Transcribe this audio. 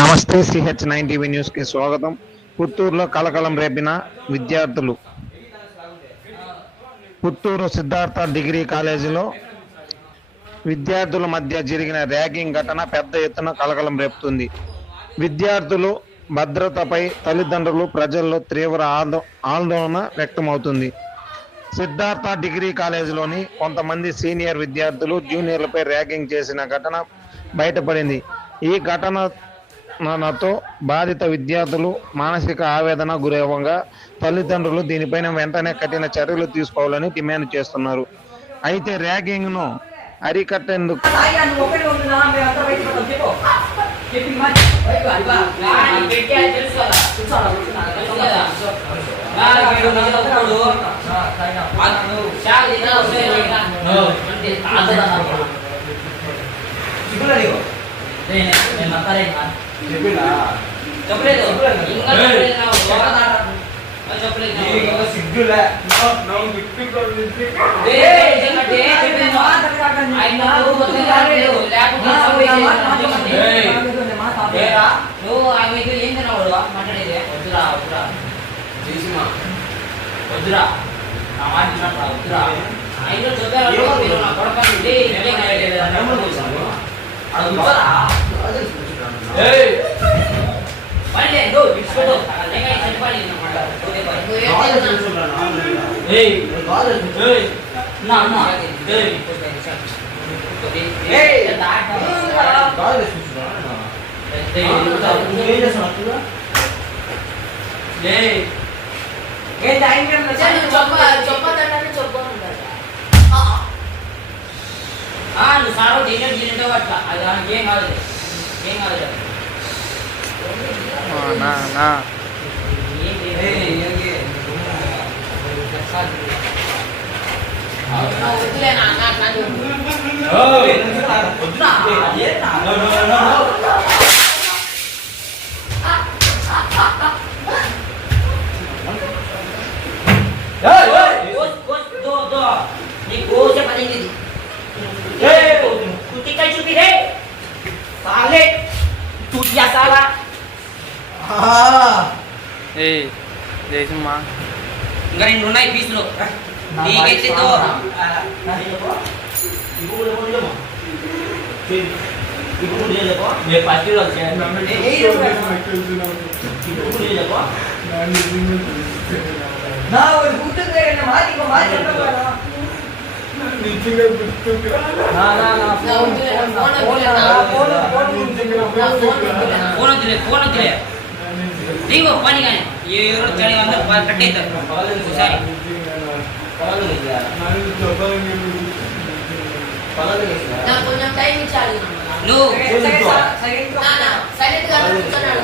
నమస్తే CH9 TV news కి స్వాగతం. పుత్తూరులో కలకలం రేపిన విద్యార్థులు. పుత్తూరు సిద్ధార్థ డిగ్రీ కాలేజీలో విద్యార్థుల మధ్య జరిగిన ర్యాగింగ్ ఘటన పెద్ద ఎత్తున కలకలం రేపుతుంది. విద్యార్థులు భద్రతపై తల్లిదండ్రులు ప్రజల్లో తీవ్ర ఆందోళన వ్యక్తమవుతుంది. సిద్ధార్థ డిగ్రీ కాలేజీలోని కొంతమంది సీనియర్ విద్యార్థులు జూనియర్లపై ర్యాగింగ్ చేసిన ఘటన బయటపడింది. ఈ ఘటనతో బాధిత విద్యార్థులు మానసిక ఆవేదన గురవగా తల్లిదండ్రులు దీనిపైన వెంటనే కఠిన చర్యలు తీసుకోవాలని డిమాండ్ చేస్తున్నారు. అయితే ర్యాగింగ్ ను అరికట్టేందుకు నువ్వు సారో దేశం తింటే అట్లా అది ఏం కాదు ఏం కాదు ఇంకా రెండు ఉన్నాయి పీసులు ఫోన్ వద్దులే దిగో పని కానీ ఎవరు చలి అందరూ కట్టేస్తారు ఒకసారి కొంచెం టైం ఇచ్చాలి నువ్వు సైలెంట్ గా కూర్చున్నాడు